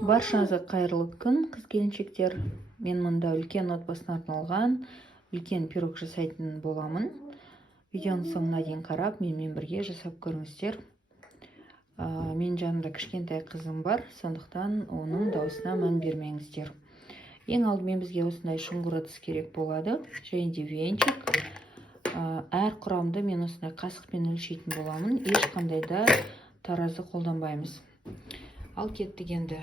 Баршаңызға қайырлы күн, қыз-келіншектер. Мен мұнда үлкен отбасына арналған үлкен пирог жасайтын боламын. Видеоның соңына дейін қарап, менімен бірге жасап көріңіздер. Мен жанымда кішкентай қызым бар, сондықтан оның дауысына мән бермеңіздер. Ең алдымен бізге осындай шұңғыр ыдыс керек болады, және де венчик. Әр құрамды мен осындай қасықпен өлшейтін боламын. Ешқандай да таразы қолданбаймыз. Ал кеттік енді.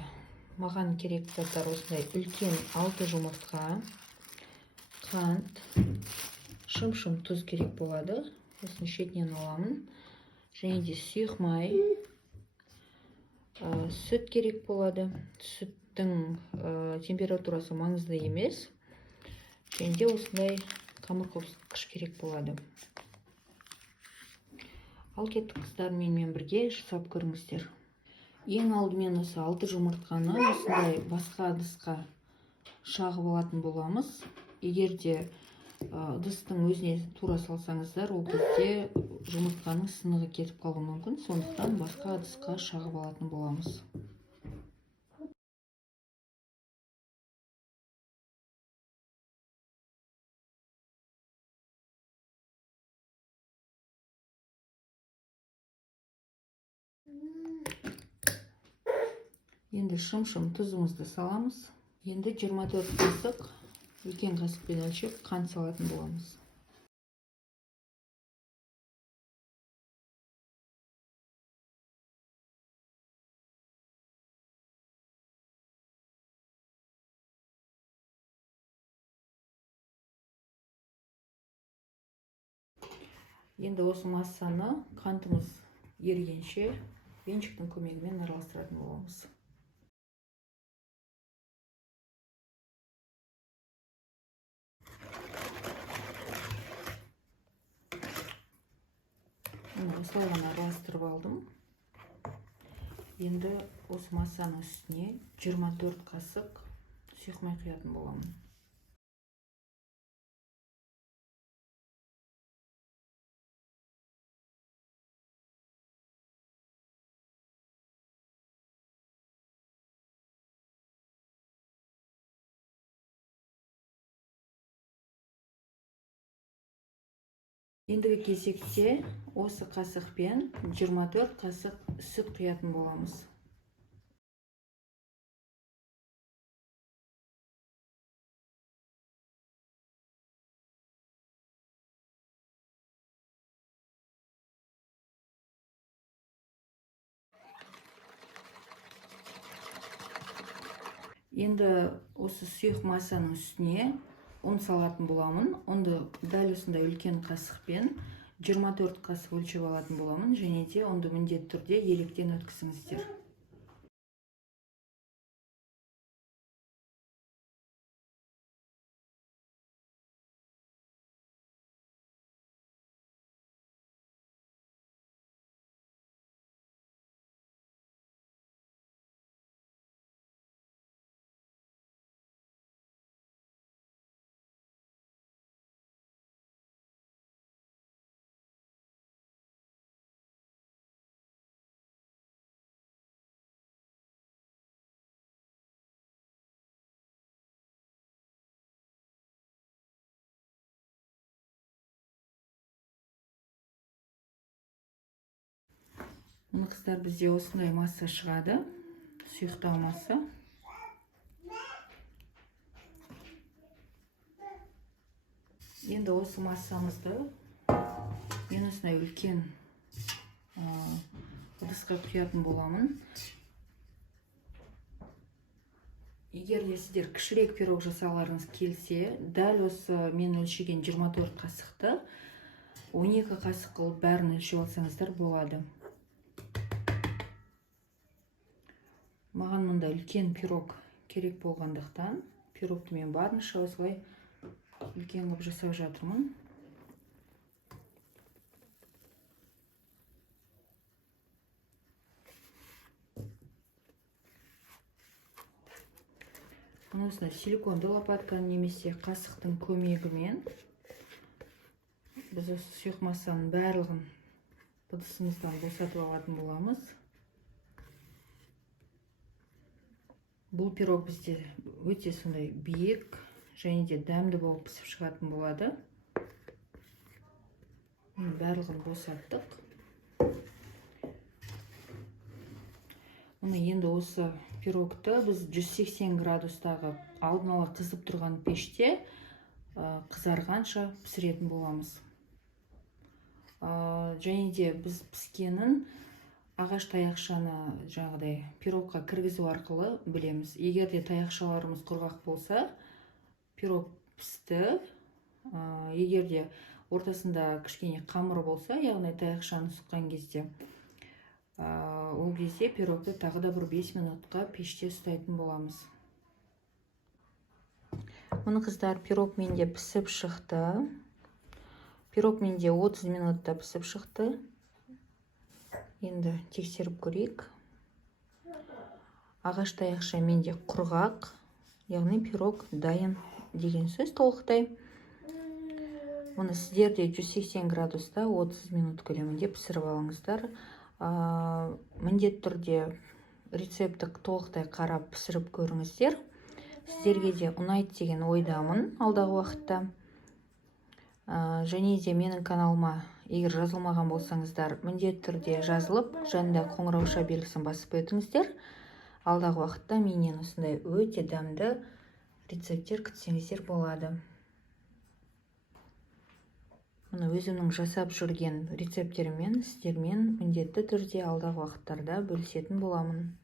Маған керек заттар осындай үлкен 6 жұмыртқа, қант, шым тұз керек болады. Осыны шетінен аламын. Және де сұйық май, сүт керек болады. Сүттің температурасы маңызды емес. Және де осындай қамыр қопсытқыш керек болады. Ал кеттік қыздар, менімен бірге жасап көріңіздер. Ең алдымен осы 6 жұмыртқаны осындай басқа ыдысқа шағып алатын боламыз. Егер де ыдыстың өзіне тура салсаңыздар, ол кезде жұмыртқаның сынығы кетіп қалуы мүмкін. Сондықтан басқа ыдысқа шағып алатын боламыз. Енді шым тұзымызды саламыз. Енді 24 қасық үлкен қасықпен өлшеп қант салатын боламыз. Енді осы массаны қантымыз ерігенше венчиктің көмегімен араластыратын боламыз. Осылай ғана араластырып алдым. Енді осы массаның үстіне 24 қасық сұйық май құятын боламын. Ендігі кезекте осы қасықпен 24 қасық сүт құятын боламыз. Енді осы сұйық массаның үстіне ұн салатын боламын. Ұнды дәл осындай үлкен қасықпен 24 қасық өлшеп алатын боламын. Және де ұнды міндетті түрде електен өткізіңіздер. Мұны қыздар, бізде осындай масса шығады, сұйықтау масса. Енді осы массамызды мен осындай үлкен ыдысқа құятын боламын. Егер де сіздер кішірек пирог жасағыларыңыз келсе, дәл осы мен өлшеген 24 қасықты 12 қасық қылып бәрін өлшеп алсаңыздар болады. Маған мұнда үлкен пирог керек болғандықтан, пирогты мен барынша осылай үлкен қылып жасап жатырмын. Осындай силиконды лопатканың немесе қасықтың көмегімен біз осы сұйық массаның барлығын ыдысымыздан босатып алатын боламыз. Бұл пирог бізде өте сондай биік және де дәмді болып пісіп шығатын болады. Барлығын босаттық. Мұны енді осы пирогты біз 180 градустағы алдын ала қызып тұрған пеште қызарғанша пісіретін боламыз. Және де біз піскенін ағаш таяқшаны жаңағыдай пирогқа кіргізу арқылы білеміз. Егер де таяқшаларымыз құрғақ болса, пирог пісті. Егер де ортасында кішкене қамыр болса, яғни таяқшаны сұққан кезде, ол кезде пирогты тағы да бір 5 минутқа пеште ұстайтын боламыз. Мұны қыздар, пирог менде пісіп шықты. Пирог менде 30 минутта пісіп шықты. Енді тексеріп көрейік. Ағаш таяқша менде құрғақ, яғни пирог дайын деген сөз толықтай. Оны сіздер де 180 градуста 30 минут көлемінде пісіріп алыңыздар. Міндетті түрде рецепттік толықтай қарап пісіріп көріңіздер. Сіздерге де ұнайды деген ойдамын алдағы уақытта. Және де менің каналыма егер жазылмаған болсаңыздар, міндетті түрде жазылып, жанында қоңырауша белгісін басып өтіңіздер. Алдағы уақытта менен осындай өте дәмді рецепттер күтсеңіздер болады. Мұны өзімнің жасап жүрген рецепттеріммен сіздермен міндетті түрде алдағы уақыттарда бөлісетін боламын.